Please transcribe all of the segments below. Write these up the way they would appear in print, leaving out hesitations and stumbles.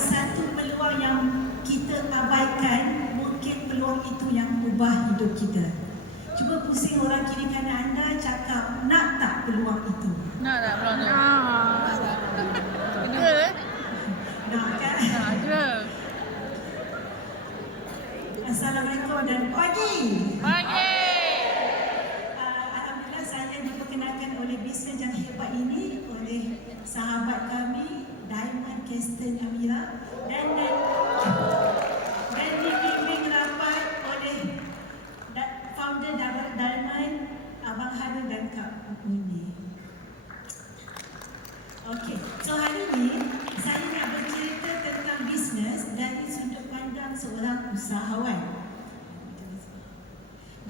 satu peluang yang kita abaikan, mungkin peluang itu yang ubah hidup kita. Cuba pusing orang kiri kanan anda, cakap nak tak peluang itu? Nak tak peluang tu? Kena Nak kan? Nak ada. Assalamualaikum dan pagi. Pagi. Alhamdulillah saya diperkenalkan oleh bisnes yang hebat ini oleh sahabat kami Diamond Kesten Amira dan dibimbing rapat oleh founder Diamond Abang Harun dan Kak Muni. Okey, so hari ini saya nak bercerita tentang bisnes dari sudut pandang seorang usahawan.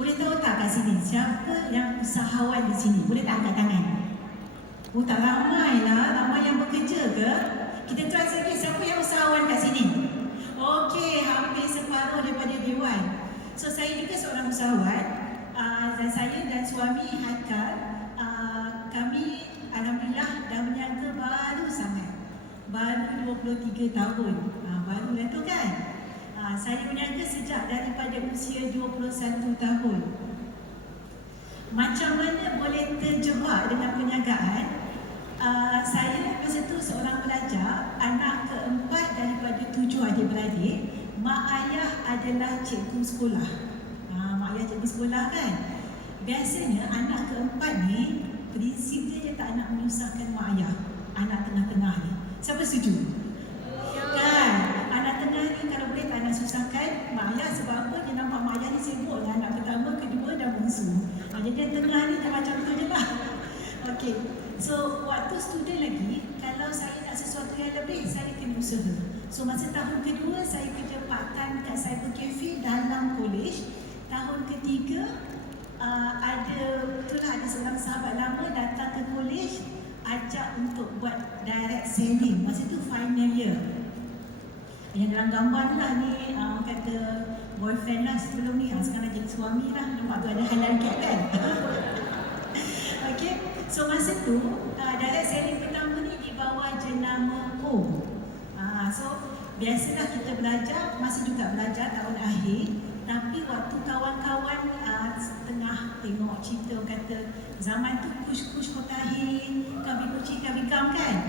Boleh tahu tak kat sini siapa yang usahawan di sini? Boleh tak angkat tangan? Oh, tak ramai lah. Ramai yang bekerja ke? Kita try sikit siapa yang usahawan kat sini? Okey, hampir separuh daripada dewan. So saya juga seorang usahawan dan saya dan suami Haikal, kami alhamdulillah dah berniaga baru sangat. Baru 23 tahun. Baru lah tu kan? Saya berniaga sejak daripada usia 21 tahun. Macam mana boleh terjebak dengan perniagaan? Saya masa tu seorang pelajar, anak keempat daripada 7 adik-beradik. Mak ayah adalah cikgu sekolah. Mak ayah cikgu sekolah kan? Biasanya anak keempat ni prinsip dia tak nak menyusahkan mak ayah. Anak tengah-tengah ni. Siapa setuju? Kan? Anak tengah ni kalau boleh tak nak susahkan mak ayah. Sebab apa? Dia nampak mak ayah ni sibuk dengan anak pertama, kedua dan bungsu. Jadi yang tengah ni dah macam tu je lah. Okey. So waktu student lagi, kalau saya nak sesuatu yang lebih, saya kena usaha. So masa tahun kedua saya kerja part time kat cyber cafe dalam college. Tahun ketiga ada seorang sahabat lama datang ke college, ajak untuk buat direct selling. Masa tu final year. Yang dalam gambar ni lah ni kata boyfriend lah sebelum ni, sekarang jadi suami lah. Nampak tu ada halal cat kan? Okay, so masa tu direct selling pertama ni di bawah jenama O. So biasalah kita belajar, masih juga belajar tahun akhir. Tapi waktu kawan-kawan tengah tengok cerita kata zaman tu kush-kush kotahin, kabi kuci, kabi kam kan?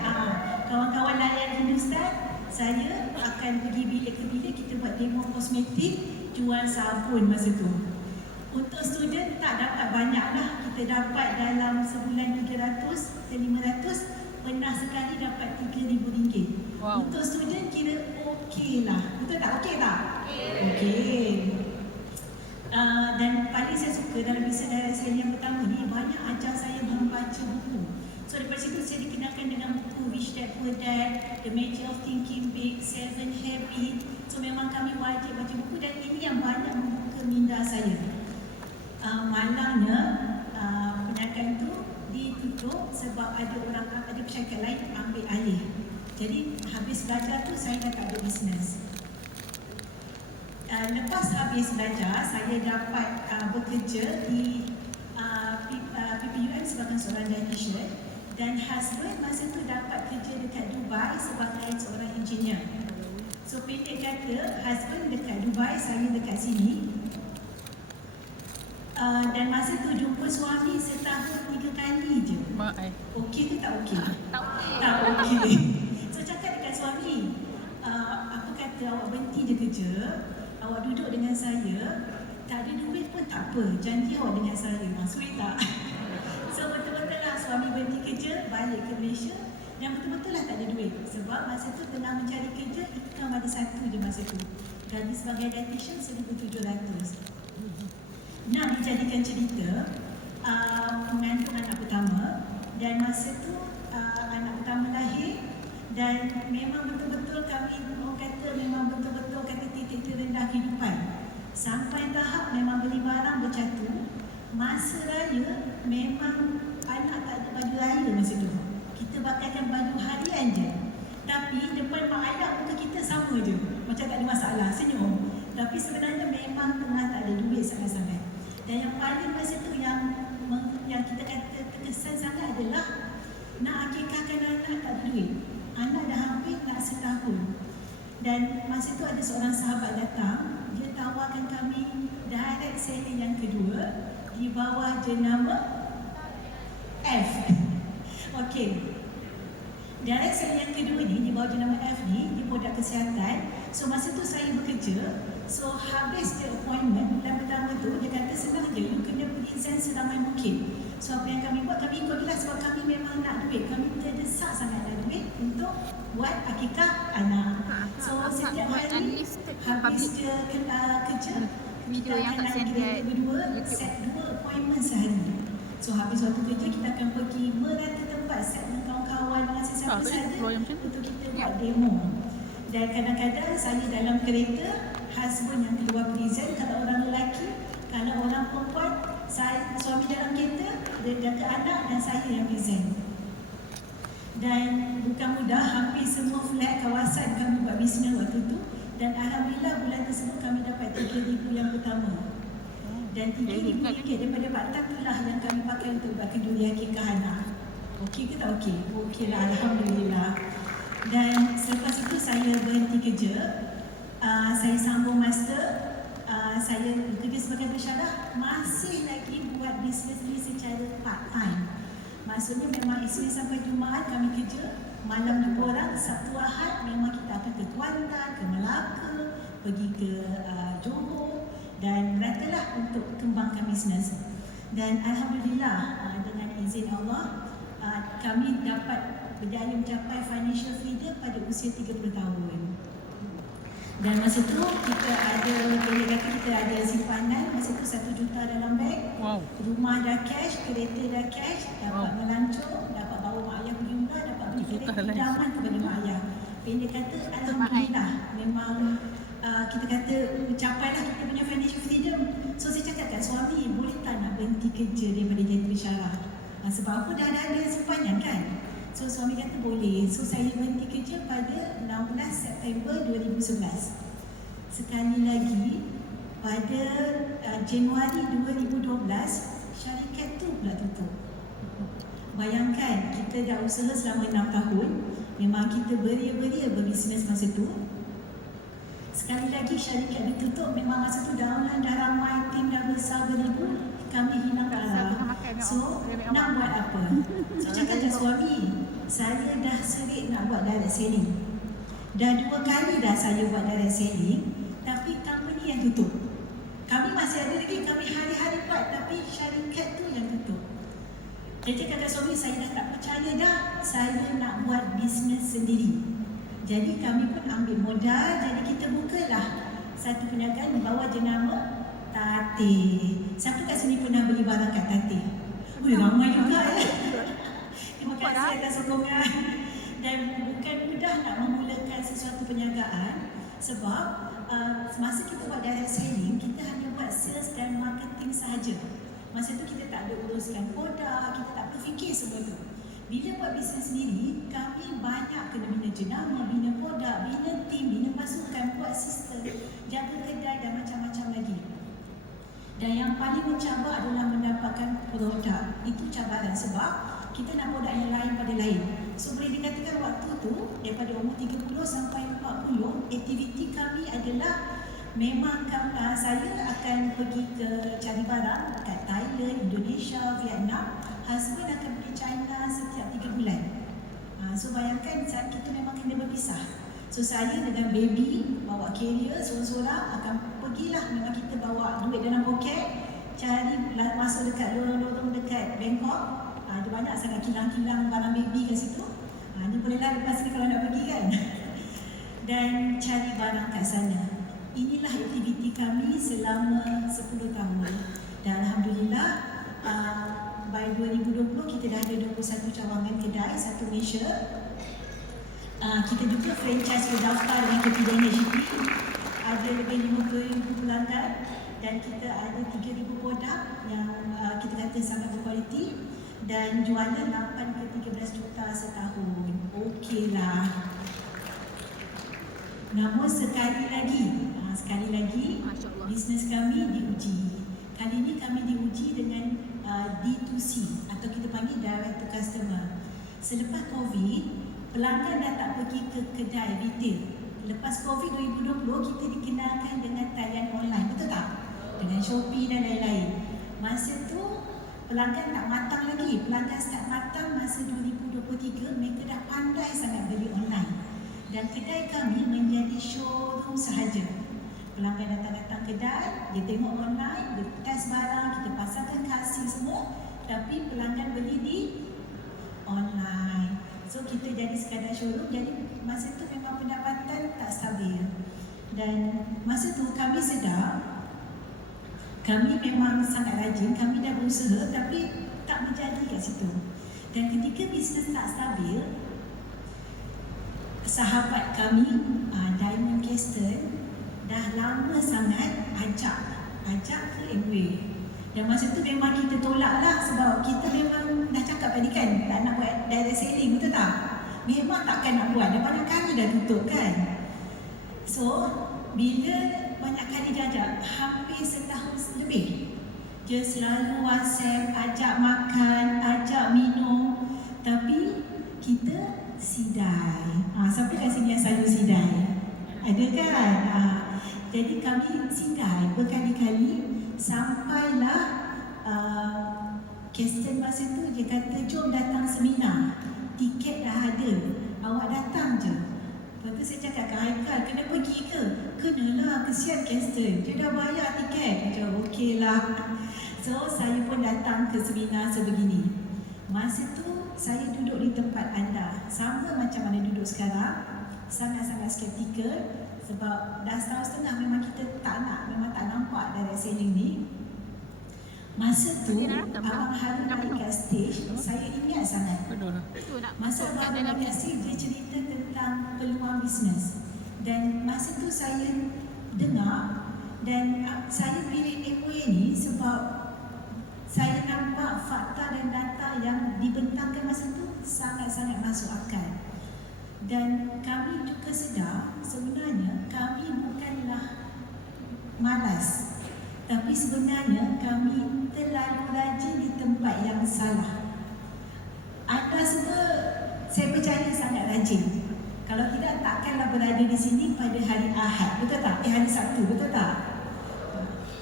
Kawan-kawan layan Hindustan, saya akan pergi bilik ke bilik, kita buat demo kosmetik, jual sabun masa tu. Untuk student tak dapat banyak lah, kita dapat dalam sebulan 300 ke 500, pernah sekali dapat RM3,000. Wow. Untuk student kira okey lah. Betul tak? Okey tak? Okey. Dan paling saya suka dalam bisnes direct selling yang pertama ni, banyak ajar saya membaca buku. So daripada situ saya dikenalkan dengan buku Rich Dad Poor Dad, The Magic of Thinking Big, 7 Habits. So memang kami wajib baca buku dan ini yang banyak membuka minda saya. Malangnya perniagaan tu ditutup sebab ada pesyarikat lain ambil alih. Jadi habis belajar tu saya dah tak ada bisnes. Lepas habis belajar, saya dapat bekerja di PPUM sebagai seorang dietitian dan husband masa tu dapat kerja dekat Dubai sebagai seorang engineer. So pendek kata, husband dekat Dubai, saya dekat sini. Dan masa tu jumpa suami setahun 3 kali je. Okey ke tak okey? Tak okey. So cakap dekat suami, apa kata awak berhenti je kerja, awak duduk dengan saya, tak ada duit pun tak apa, janji awak dengan saya. Sweet tak? So betul-betul lah suami berhenti kerja, balik ke Malaysia dan betul-betul lah tak ada duit. Sebab masa tu tengah mencari kerja, income ada satu je masa tu. Gaji sebagai dietitian RM1,700. Nak dijadikan cerita, mengandung anak pertama dan masa tu anak pertama lahir dan memang betul-betul kami kata memang betul-betul kata titik terendah kehidupan. Sampai tahap memang beli barang bercatu. Masa raya memang anak tak ada baju raya masa tu. Kita pakaikan baju harian je. Tapi depan mak ayah muka kita sama je. Macam tak ada masalah, senyum. Tapi sebenarnya memang tengah tak ada duit sangat-sangat. Dan yang paling masa tu yang kita kata terkesan sangat adalah nak akikahkan anak tak ada duit. Anak dah hampir nak setahun. Dan masa tu ada seorang sahabat datang, dia tawarkan kami direct selling yang kedua di bawah jenama F. Okey. Direct selling yang kedua ni di bawah jenama F ni di produk kesihatan. So masa tu saya bekerja. So habis the appointment, bulan pertama tu dia kata senang je, you kena present seramai mungkin. So apa yang kami buat, kami ikut jelas sebab kami memang nak duit. Kami terdesak sangat nak duit untuk buat akikah anak. So setiap hari habis dia kerja, kita akan kita berdua set 2 appointment sehari. So habis waktu kerja kita akan pergi merata tempat set dengan kawan-kawan dengan sesiapa saja untuk kita buat demo. Dan kadang-kadang saya dalam kereta, husband yang keluar present kalau orang lelaki, kalau orang perempuan, saya suami dalam kereta, dia jaga anak dan saya yang present. Dan bukan mudah, hampir semua flat kawasan kami buat bisnes waktu tu. Dan Alhamdulillah bulan tersebut kami dapat 3,000 yang pertama. Dan RM3,000 daripada part-time itulah yang kami pakai untuk buat kenduri akikah anak. Okey ke tak okey? Okeylah, Alhamdulillah. Dan selepas itu saya berhenti kerja. Saya sambung master. Saya bekerja sebagai pensyarah. Masih lagi buat bisnes ni secara part-time. Maksudnya memang Isnin sampai Jumaat kami kerja. Malam jumpa orang, Sabtu Ahad memang kita akan ke Kuantan, ke Melaka, pergi ke Johor. Dan meratalah untuk kembangkan bisnes. Dan Alhamdulillah dengan izin Allah kami dapat berjaya mencapai financial freedom pada usia 30 tahun. Dan masa tu kita ada, boleh kata kita ada simpanan, masa tu 1 juta dalam bank. Wow. Rumah dah cash, kereta dah cash, dapat melancong, dapat bawa mak ayah pergi umrah, dapat beli kereta idaman kepada mak ayah. Pendek kata Alhamdulillah memang kita kata mencapailah kita punya financial freedom. So saya cakap kat suami, boleh tak nak berhenti kerja daripada jadi pensyarah? Sebab aku dah ada simpanan kan. So suami kata boleh. So saya berhenti kerja pada 16 September 2011. Sekali lagi pada Januari 2012 syarikat tu pula tutup. Bayangkan kita dah usaha selama 6 tahun. Memang kita beria-beria berbisnes masa tu. Sekali lagi syarikat ditutup, memang masa tu downline dah ramai, tim dah besar beribu, kami hilang arah. So, nak buat apa? So, cakap dengan suami, saya dah serik nak buat direct selling. Dah 2 kali dah saya buat direct selling, tapi company yang tutup. Kami masih ada lagi, kami hari-hari buat, tapi syarikat tu yang tutup. Dia cakap dengan suami, saya dah tak percaya dah, saya nak buat bisnes sendiri. Jadi kami pun ambil modal, jadi kita bukalah satu perniagaan di bawah jenama Tate. Siapa kat sini pernah beli barang kat Tate? Wih, ramai juga ya. Terima kasih atas sokongan. Dan bukan mudah nak memulakan sesuatu perniagaan sebab semasa kita buat direct selling, kita hanya buat sales dan marketing sahaja. Masa tu kita tak ada uruskan produk, kita tak berfikir semua tu. Bila buat bisnes sendiri, kami banyak kena bina jenama, bina produk, bina tim, bina pasukan, buat sistem, jaga kedai dan macam-macam lagi. Dan yang paling mencabar adalah mendapatkan produk. Itu cabaran sebab kita nak produk yang lain pada lain. So boleh dikatakan waktu tu, daripada umur 30 sampai 40, aktiviti kami adalah memang saya akan pergi ke cari barang kat Thailand, Indonesia, Vietnam. Husband akan pergi China setiap 3 bulan. So bayangkan saat kita memang kena berpisah. So saya dengan baby, bawa carrier seorang-seorang akan pergilah. Memang kita bawa duit dalam poket, cari masuk dekat lorong-lorong dekat Bangkok. Ada banyak sangat kilang-kilang barang baby kat situ. Ni bolehlah lepas ni kalau nak pergi kan. Dan cari barang kat sana. Inilah aktiviti kami selama 10 tahun. Dan Alhamdulillah by 2020 kita dah ada 21 cawangan kedai, satu Malaysia. Kita juga franchise berdaftar dengan KPDNHP. Ada lebih 50,000 pelanggan dan kita ada 3,000 produk yang kita kata sangat berkualiti dan jualan 8 ke 13 juta setahun. Okeylah. Namun sekali lagi bisnes kami diuji. Kali ini kami diuji dengan D2C atau kita panggil direct to customer. Selepas COVID, pelanggan dah tak pergi ke kedai retail. lepas COVID 2020 kita dikenalkan dengan talian online, betul tak? Dengan Shopee dan lain-lain. Masa tu pelanggan tak matang lagi. Pelanggan start matang masa 2023, mereka dah pandai sangat beli online. Dan kedai kami menjadi showroom sahaja. Pelanggan datang kedai, dia tengok online, dia test barang, kita pasangkan kasih semua, tapi pelanggan beli di online. So kita jadi sekadar showroom, jadi masa tu memang pendapatan tak stabil. Dan masa tu kami sedar, kami memang sangat rajin, kami dah berusaha tapi tak menjadi kat situ. Dan ketika bisnes tak stabil, sahabat kami, Diamond Caston, dah lama sangat ajak ke Amway. Dan masa tu memang kita tolak lah, sebab kita memang dah cakap tadi kan, tak nak buat direct selling, betul tak? Memang takkan nak buat, dah banyak kali dah tutup kan. So, bila banyak kali jajak, hampir setahun lebih, dia selalu WhatsApp, ajak makan, ajak minum, tapi kita sidai. Siapa kat sini yang selalu sidai? Ada kan? Jadi kami sidai berkali-kali, sampailah Caston masa tu dia kata, jom datang seminar, tiket dah ada, awak datang je. Lepas tu saya cakap ke Haikal, kena pergi ke? Kenalah, kesian Caston, dia dah bayar tiket. Dia cakap okey lah. So saya pun datang ke seminar sebegini. Masa tu saya duduk di tempat anda, sama macam mana duduk sekarang, sangat-sangat skeptikal. Sebab dah setahun setengah memang kita tak nak, memang tak nampak direct selling ni. Masa tu Abang Harun naik kat stage, saya ingat sangat. Masa Abang Harun naik kat stage, dia cerita tentang peluang bisnes. Dan masa tu saya dengar, dan saya pilih Amway ni sebab saya nampak fakta dan data yang dibentangkan masa tu sangat-sangat masuk akal. Dan kami juga sedar sebenarnya kami bukanlah malas, tapi sebenarnya kami terlalu rajin di tempat yang salah. Anda semua saya percaya sangat rajin. Kalau tidak, takkanlah berada di sini pada hari Ahad, betul tak? Hari Sabtu, betul tak?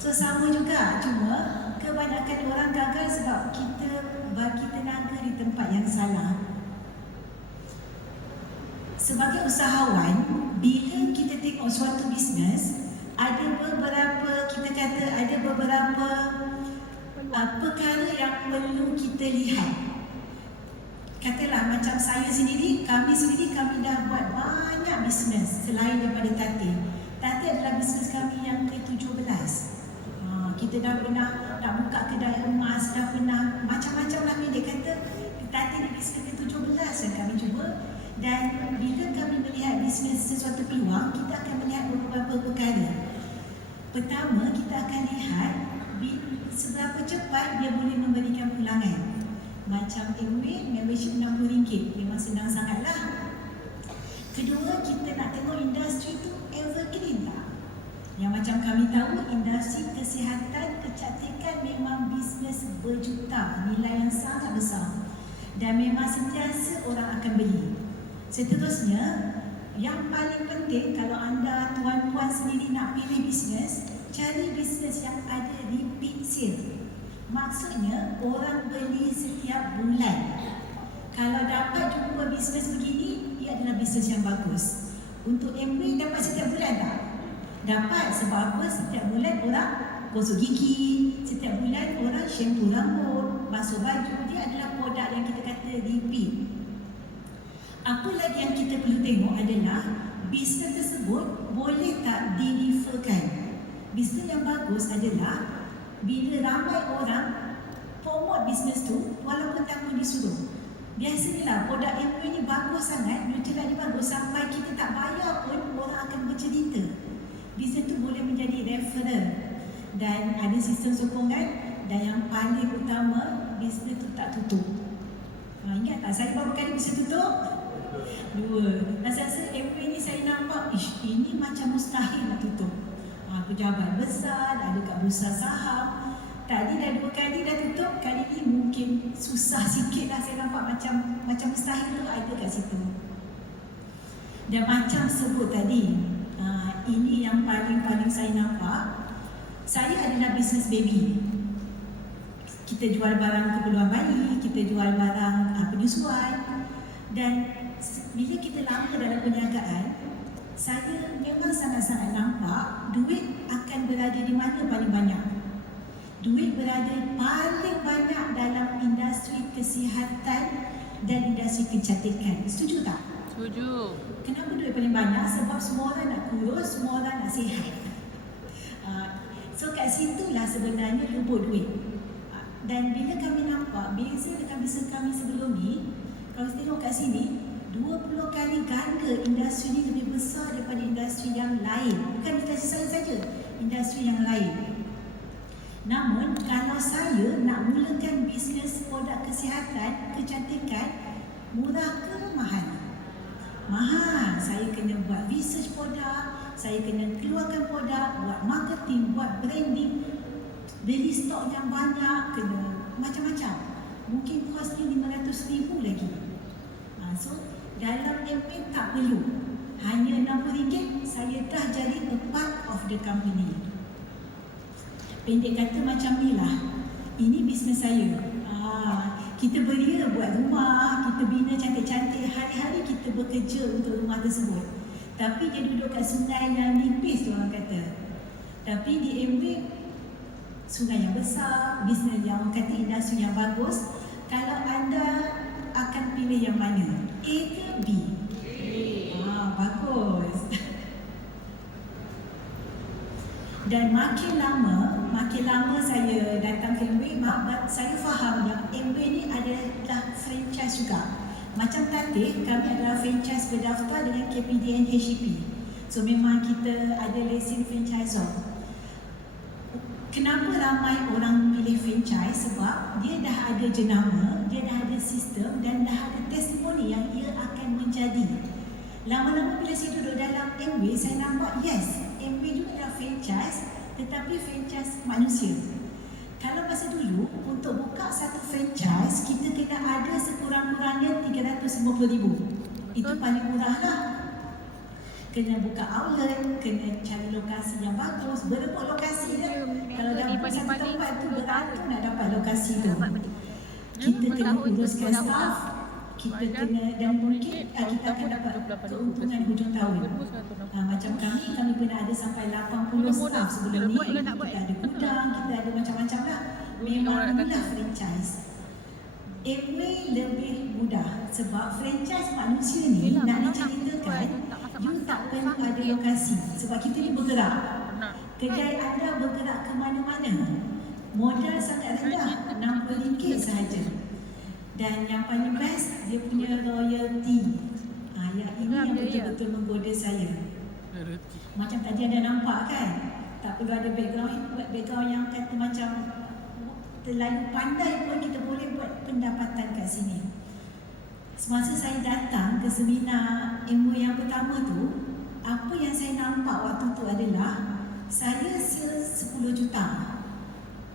So sama juga, cuma kebanyakan orang gagal sebab kita bagi tenaga di tempat yang salah. Sebagai usahawan, bila kita tengok suatu bisnes, ada beberapa perkara yang perlu kita lihat. Katalah macam saya sendiri, kami dah buat banyak bisnes selain daripada Tati. Tati adalah bisnes kami yang ke-17. Kita dah pernah nak buka kedai emas, dah pernah macam-macam lah. Dia kata Tati ni bisnes ke-17 yang kami cuba. Dan bila kami melihat bisnes sesuatu peluang, kita akan melihat beberapa perkara. Pertama, kita akan lihat seberapa cepat dia boleh memberikan pulangan. Macam Amway, membership RM60, memang senang sangatlah. Kedua, kita nak tengok industri tu evergreen tak? Yang macam kami tahu, industri kesihatan, kecantikan memang bisnes berjuta, nilai yang sangat besar. Dan memang sentiasa orang akan beli. Seterusnya, yang paling penting kalau anda tuan-tuan sendiri nak pilih bisnes, cari bisnes yang ada repeat sale. Maksudnya, orang beli setiap bulan. Kalau dapat jumpa bisnes begini, ia adalah bisnes yang bagus. Untuk Amway dapat setiap bulan tak? Dapat, sebab apa? Setiap bulan orang gosok gigi, setiap bulan orang shampoo rambut, basuh baju. Dia adalah produk yang kita kata repeat. Apa lagi yang kita perlu tengok adalah bisnes tersebut boleh tak di-referkan. Bisnes yang bagus adalah bila ramai orang promote bisnes tu walaupun tanpa disuruh. Biasanya produk Amway ni bagus sangat, nutrient ni bagus sampai kita tak bayar pun orang akan bercerita. Bisnes tu boleh menjadi referral dan ada sistem sokongan, dan yang paling utama, bisnes tu tak tutup. Ingat tak saya berapa kali bisnes tutup? 2. Rasa-rasa Amway ni saya nampak, ini macam mustahil nak tutup. Pejabat besar, ada kat bursa saham. Tadi dah 2 kali dah tutup, kali ni mungkin susah sikit lah. Saya nampak macam mustahil tu ada kat situ. Dan macam sebut tadi, ini yang paling saya nampak. Saya adalah bisnes baby. Kita jual barang keperluan bayi, kita jual barang penyesuai. Dan bila kita lama dalam perniagaan, saya memang sangat-sangat nampak duit akan berada di mana paling banyak. Duit berada paling banyak dalam industri kesihatan dan industri kecantikan. Setuju tak? Setuju. Kenapa duit paling banyak? Sebab semua orang nak kurus, semua orang nak sihat. So kat situlah sebenarnya lubuk duit. Dan bila kami nampak beza dengan bisnes kami sebelum ni, kalau tengok kat sini, 20 kali ganda industri ni lebih besar daripada industri yang lain. Bukan industri saya saja, industri yang lain. Namun, kalau saya nak mulakan bisnes produk kesihatan, kecantikan, murah ke mahal? Mahal. Saya kena buat research produk, saya kena keluarkan produk, buat marketing, buat branding, beli stok yang banyak, kena macam-macam. Mungkin kos ni RM500,000 lagi. So, dalam campaign tak perlu. Hanya RM60, saya dah jadi a part of the company. Pendek kata macam ni lah. Ini bisnes saya. Kita beria buat rumah, kita bina cantik-cantik. Hari-hari kita bekerja untuk rumah tersebut. Tapi dia duduk kat sungai yang nipis tu orang kata. Tapi di MB, sungai yang besar, bisnes yang orang kata industri yang bagus. Kalau anda akan pilih yang mana? A ke B? Bagus. Dan makin lama saya datang ke MB, saya faham yang MB ni adalah franchise juga. Macam Tatih, kami adalah franchise berdaftar dengan KPDN HEP. So memang kita ada lesen franchisor. Kenapa ramai orang pilih franchise? Sebab dia dah ada jenama, dia dah ada sistem dan dah ada testimoni yang ia akan menjadi. Lama-lama bila saya duduk dalam MB, saya nampak yes, MB juga adalah franchise, tetapi franchise manusia. Kalau masa dulu, untuk buka satu franchise, kita kena ada sekurang-kurangnya RM350,000. Itu paling murah lah. Kena buka outlet, kena cari lokasi yang bagus, berebut lokasi dia. Kalau dapat satu tempat tu, beratur nak dapat lokasi tu. Kita kena uruskan staff, kita kena, dan mungkin kita akan dapat keuntungan hujung tahun. Macam kami pernah ada sampai 80 staff sebelum ni. Kita ada gudang, kita ada macam-macam lah. Memang inilah franchise. Amway lebih mudah sebab franchise manusia ni nak diceritakan, you tak perlu ada lokasi sebab kita ni bergerak. Kedai anda bergerak ke mana-mana. Modal sangat rendah, RM60 sahaja. Dan yang paling best, dia punya royalty. Yang ini yang betul-betul menggoda saya. Macam tadi anda nampak kan, tak perlu ada background yang kata macam terlalu pandai pun kita boleh buat pendapatan kat sini. Semasa saya datang ke seminar ilmu yang pertama tu, apa yang saya nampak waktu tu adalah saya sales 10 juta,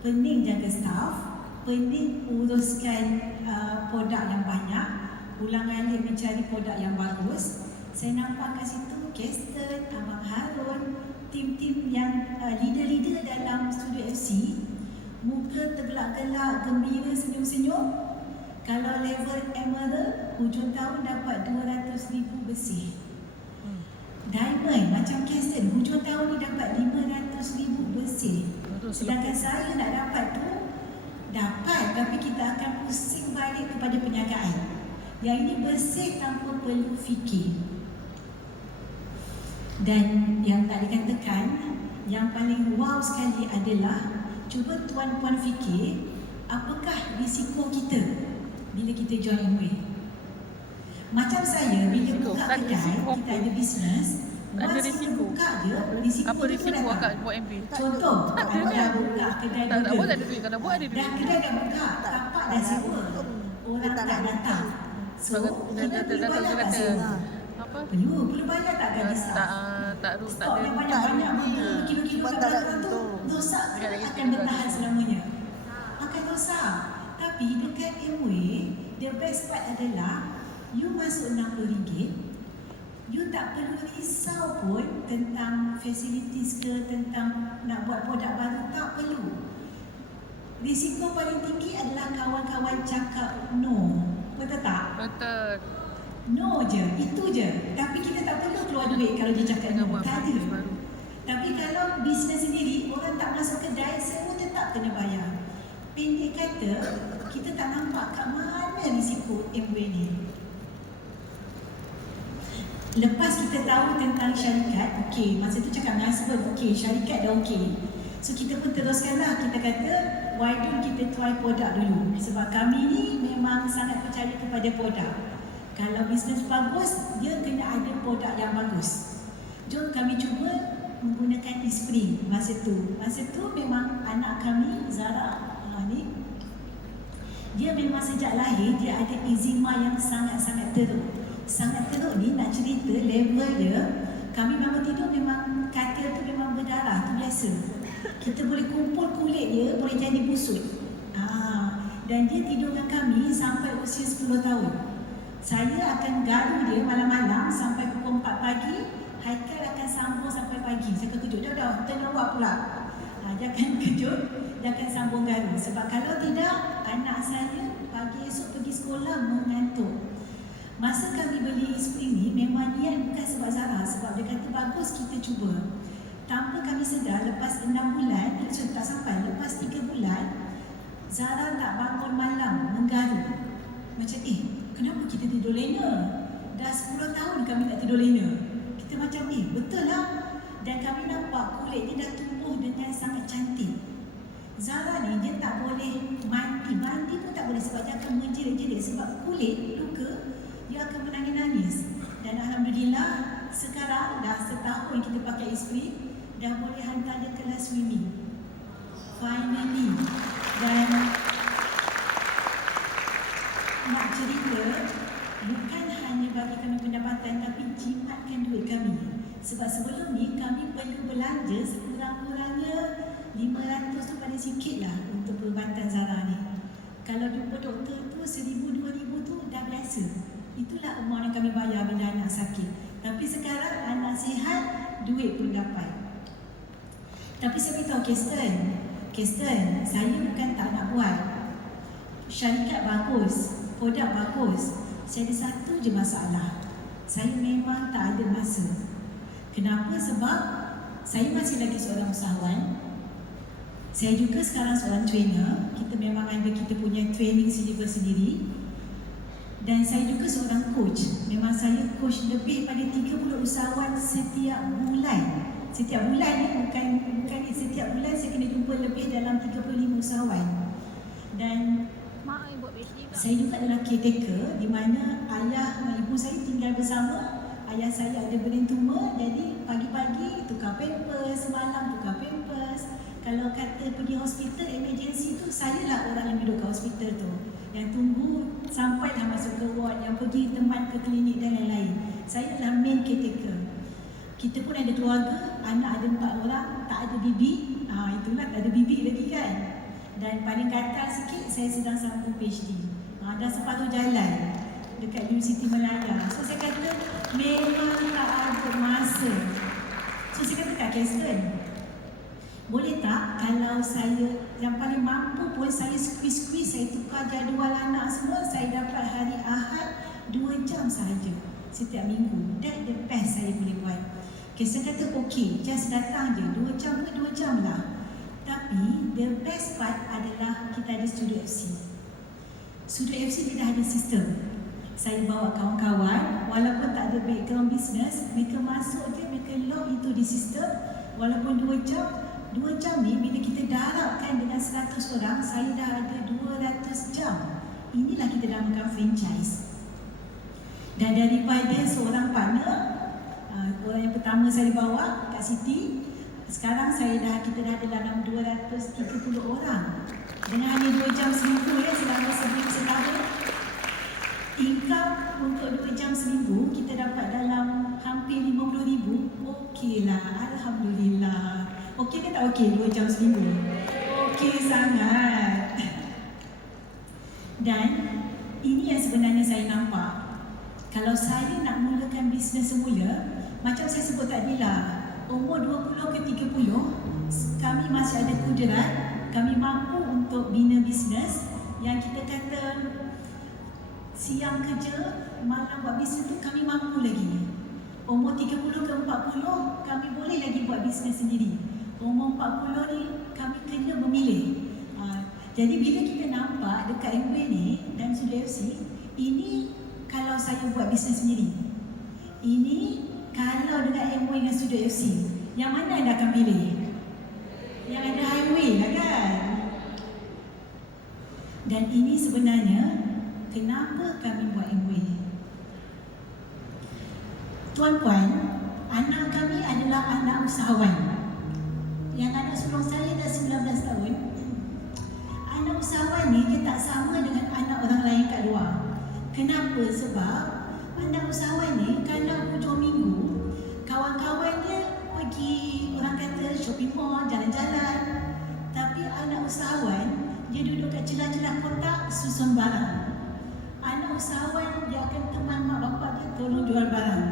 pening jaga staff, pening uruskan produk yang banyak, ulang-alik mencari produk yang bagus. Saya nampak kat situ Gaston, Abang Harun, tim-tim yang leader-leader dalam studio FC, muka tergelak-gelak, gembira, senyum-senyum. Kalau level Emerald, hujung tahun dapat RM200,000 bersih. Diamond, macam Gaston, hujung tahun ni dapat RM500,000 bersih. Sedangkan saya nak dapat tu, dapat, tapi kita akan pusing balik kepada perniagaan. Yang ini bersih tanpa perlu fikir. Dan yang tak dikatakan, yang paling wow sekali adalah, cuba tuan-puan fikir, apakah risiko kita bila kita join Amway? Macam saya, bila buka kedai, kita ada bisnes, once kita buka je, risiko apa risiko akak buat Amway? Contoh, anda buka kedai Tak burger. buat ada duit, kalau buat ada duit. Dan kedai dah buka, tapak dah sewa, orang tak datang. So, kita perlu bayar tak sewa? Apa? Perlu bayar tak gaji staff? Tak Stok ada. yang banyak-banyak, kilo-kilo kat tu, rosak akan bertahan selamanya. Akan rosak. Tapi dekat Amway, the best part adalah you masuk RM60, You tak perlu risau pun tentang facilities ke, tentang nak buat produk baru, tak perlu. Risiko paling tinggi adalah kawan-kawan cakap no. Betul tak? Betul. No je, itu je. Tapi kita tak perlu keluar duit kalau dia cakap no. Tak ada. Baru. Tapi kalau bisnes sendiri, orang tak masuk kedai, semua tetap kena bayar. Pendek kata, kita tak nampak kat mana risiko Amway ni. Lepas kita tahu tentang syarikat, okey, masa tu cakap dengan husband, okey, syarikat dah okey. So kita pun teruskanlah, kita kata, why don't kita try produk dulu. Sebab kami ni memang sangat percaya kepada produk. Kalau bisnes bagus, dia kena ada produk yang bagus. Jom kami cuba menggunakan e-spring masa tu. Masa tu memang anak kami, Zara, ni, dia memang sejak lahir, dia ada eczema yang sangat-sangat teruk. Sangat teruk ni, nak cerita level dia, kami bangun tidur memang katil tu memang berdarah, tu biasa. Kita boleh kumpul kulit dia, boleh jadi busuk. Dan dia tidur dengan kami sampai usia 10 tahun. Saya akan garu dia malam-malam sampai pukul 4 pagi. Haikal akan sambung sampai pagi. Saya akan kejut, dah, turn awak pula. Dia akan kejut, dia akan sambung garu. Sebab kalau tidak, anak saya pagi esok pergi sekolah mengantuk. Masa kami beli e-spring ni, memang niat bukan sebab Zara. Sebab dia kata bagus, kita cuba. Tanpa kami sedar, lepas 6 bulan, tak sampai, lepas 3 bulan, Zara tak bangun malam, menggaru. Macam, kenapa kita tidur lena? Dah 10 tahun kami tak tidur lena. Kita macam, betul lah. Dan kami nampak kulit dia dah tumbuh dengan sangat cantik. Zara ni, dia tak boleh mandi. Mandi pun tak boleh sebab dia akan menjerit-jerit. Sebab kulit, luka, dia akan menangis-nangis. Dan Alhamdulillah, sekarang dah setahun kita pakai e-spring, dah boleh hantar dia kelas swimming. Finally. Dan nak cerita, bukan hanya bagi kami pendapatan, tapi jimatkan duit kami. Sebab sebelum ni, kami perlu belanja sekurang-kurangnya 500 tu paling sikit lah untuk perubatan Zara ni. Kalau jumpa doktor tu 1,000-2,000 tu dah biasa. Itulah amount yang kami bayar bila anak sakit. Tapi sekarang anak sihat, duit pun dapat. Tapi saya beritahu Kirsten, saya bukan tak nak buat. Syarikat bagus, produk bagus. Saya ada satu je masalah. Saya memang tak ada masa. Kenapa? Sebab saya masih lagi seorang usahawan. Saya juga sekarang seorang trainer. Kita memang ada kita punya training syllabus sendiri. Dan saya juga seorang coach. Memang saya coach lebih pada 30 usahawan setiap bulan. Setiap bulan ni bukan setiap bulan saya kena jumpa lebih dalam 35 usahawan. Dan saya juga adalah caretaker di mana ayah dan ibu saya tinggal bersama. Ayah saya ada brain tumor, jadi pagi-pagi tukar pampers, malam tukar pampers. Kalau kata pergi hospital emergency tu, saya lah orang yang duduk kat hospital tu, yang tunggu sampailah masuk ke ward, yang pergi teman ke klinik dan lain-lain. Saya adalah main caretaker. Kita pun ada keluarga, anak ada 4 orang, tak ada bibi. Itulah, tak ada bibi lagi kan. Dan paling katal sikit, saya sedang sambung PhD. Dah separuh jalan dekat Universiti Malaya. So saya kata memang tak ada masa. So saya kata Kak Kirsten, boleh tak kalau saya yang paling mampu pun saya squeeze, saya tukar jadual anak semua, saya dapat hari Ahad 2 jam sahaja setiap minggu. That the best saya boleh buat. Kirsten kata okey, just datang je, 2 jam ke 2 jam lah. Tapi the best part adalah kita ada Studio FC. Studio FC dia dah ada sistem. Saya bawa kawan-kawan, walaupun tak ada background business, mereka masuk je, mereka log into di sistem. Walaupun 2 jam ni bila kita darabkan dengan 100 orang, saya dah ada 200 jam. Inilah kita namakan franchise. Dan daripada seorang partner, orang yang pertama saya bawa Kak Siti, sekarang kita dah ada dalam 230 orang. Dengan hanya 2 jam seminggu selama setahun. Income untuk 2 jam seminggu kita dapat dalam hampir 50,000. Okeylah, Alhamdulillah. Okey ke tak okey 2 jam seminggu? Okey sangat. Dan ini yang sebenarnya saya nampak. Kalau saya nak mulakan bisnes semula, macam saya sebut tadi lah, umur 20 ke 30, kami masih ada kudrat, kami mampu untuk bina bisnes yang kita kata siang kerja, malam buat bisnes tu kami mampu lagi. Umur 30 ke 40, kami boleh lagi buat bisnes sendiri. Umur 40 ni, kami kena memilih. Jadi bila kita nampak dekat Amway ni dan Studio FC, ini kalau saya buat bisnes sendiri. Ini kalau dengan Amway dengan Studio FC, yang mana anda akan pilih? Yang ada highway lah kan? Dan ini sebenarnya kenapa kami buat Amway. Tuan-puan, anak kami adalah anak usahawan. Yang anak sulung saya dah 19 tahun. Anak usahawan ni dia tak sama dengan anak orang lain kat luar. Kenapa? Sebab anak usahawan ni kalau hujung minggu kawan-kawan dia pergi, orang kata shopping mall, jalan-jalan. Tapi anak usahawan dia duduk kat celah-celah kotak susun barang. Anak usahawan dia akan teman mak bapak dia tolong jual barang.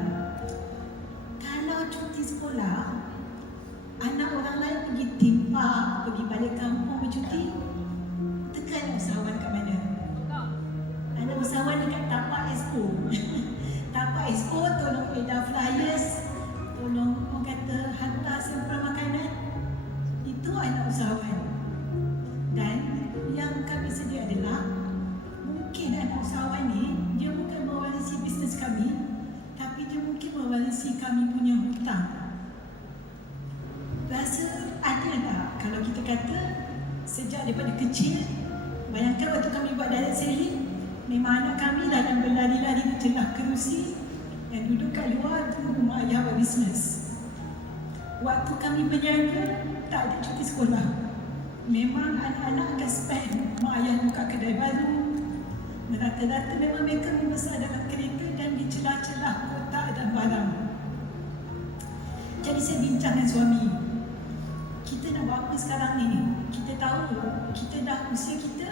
Kalau cuti sekolah, anak orang lain pergi theme park, pergi balik kampung bercuti, tekan anak usahawan kat mana? Anak usahawan dekat tapak expo. Tapak expo tolong edar flyers, tolong orang kata hantar sampel makanan. Itu anak usahawan. Dan yang kami sedia adalah mungkin anak usahawan ni dia bukan mewarisi bisnes kami, tapi dia mungkin mewarisi kami punya hutang. Rasa ada tak kalau kita kata sejak daripada kecil, bayangkan waktu kami buat direct selling, memang anak kami lah yang berlari-lari di celah kerusi yang duduk kat luar tunggu mak ayah buat bisnes. Waktu kami berniaga, tak ada cuti sekolah. Memang anak-anak akan spend, mak ayah buka kedai baru. Rata-rata memang mereka membesar dalam kereta dan di celah-celah kotak dan barang. Jadi saya bincang dengan suami, kita nak buat apa sekarang ni? Kita tahu, kita dah usia kita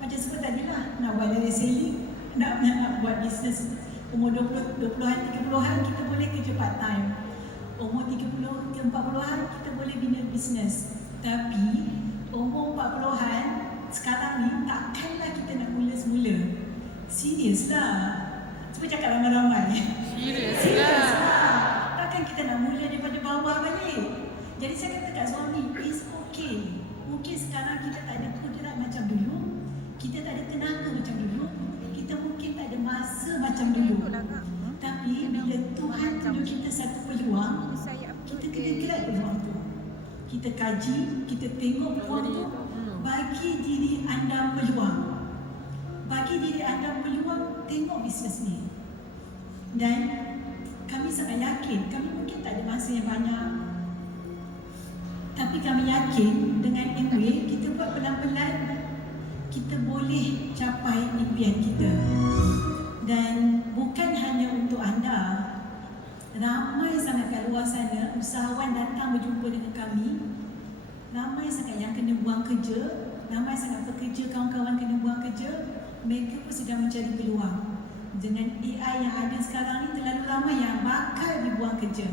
macam seperti tadi lah, nak buat direct selling, nak buat bisnes. Umur 20-an, 30-an kita boleh kerja part time. Umur 30 ke 40-an kita boleh bina bisnes. Tapi umur 40-an sekarang ni takkanlah kita nak mula semula. Serius lah. Cuba cakap ramai-ramai. Serius lah. lah. Takkan kita nak mula daripada bawah balik. Jadi saya kata kat suami, it's okay. Mungkin sekarang kita tak ada kudrat macam dulu, kita tak ada tenaga macam dulu, kita mungkin tak ada masa macam dulu. Tapi bila Tuhan tunjuk kita satu peluang, kita kena gerak peluang tu. Kita kaji, kita tengok peluang tu, bagi diri anda peluang. Bagi diri anda peluang, tengok bisnes ni. Dan kami sangat yakin, kami mungkin tak ada masa yang banyak, tapi kami yakin dengan Amway, kita buat pelan-pelan, kita boleh capai impian kita. Dan bukan hanya untuk anda, ramai sangat kat luar sana, usahawan datang berjumpa dengan kami, ramai sangat yang kena buang kerja, ramai sangat pekerja, kawan-kawan kena buang kerja, mereka pun sedang mencari peluang. Dengan AI yang ada sekarang ni, terlalu ramai yang bakal dibuang kerja.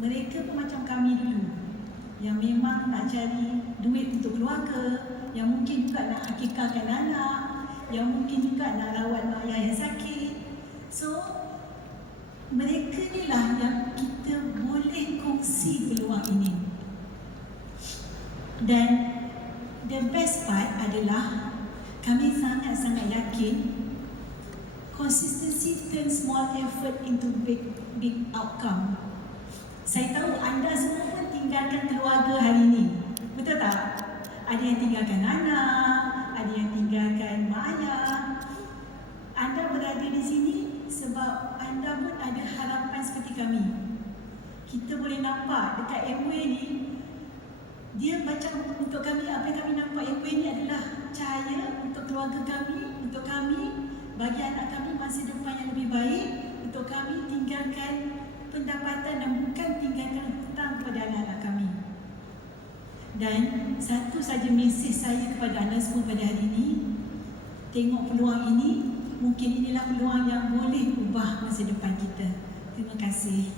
Mereka pun macam kami dulu, yang memang nak cari duit untuk keluarga, yang mungkin juga nak akikahkan anak, yang mungkin juga nak rawat mak ayah yang sakit. So, mereka ni lah yang kita boleh kongsi peluang ini. Dan the best part adalah kami sangat-sangat yakin consistency turns small effort into big outcome. Saya tahu anda semua pun tinggalkan keluarga hari ini. Betul tak? Ada yang tinggalkan anak, ada yang tinggalkan mak ayah. Anda berada di sini sebab anda pun ada harapan seperti kami. Kita boleh nampak dekat Amway ni, dia macam untuk kami, apa yang kami nampak Amway ni adalah cahaya untuk keluarga kami, untuk kami, bagi anak kami masa depan yang lebih baik, untuk kami tinggalkan pendapatan dan bukan tinggalkan hutang kepada anak-anak kami. Dan satu saja mesej saya kepada anda semua pada hari ini, tengok peluang ini, mungkin inilah peluang yang boleh ubah masa depan kita. Terima kasih.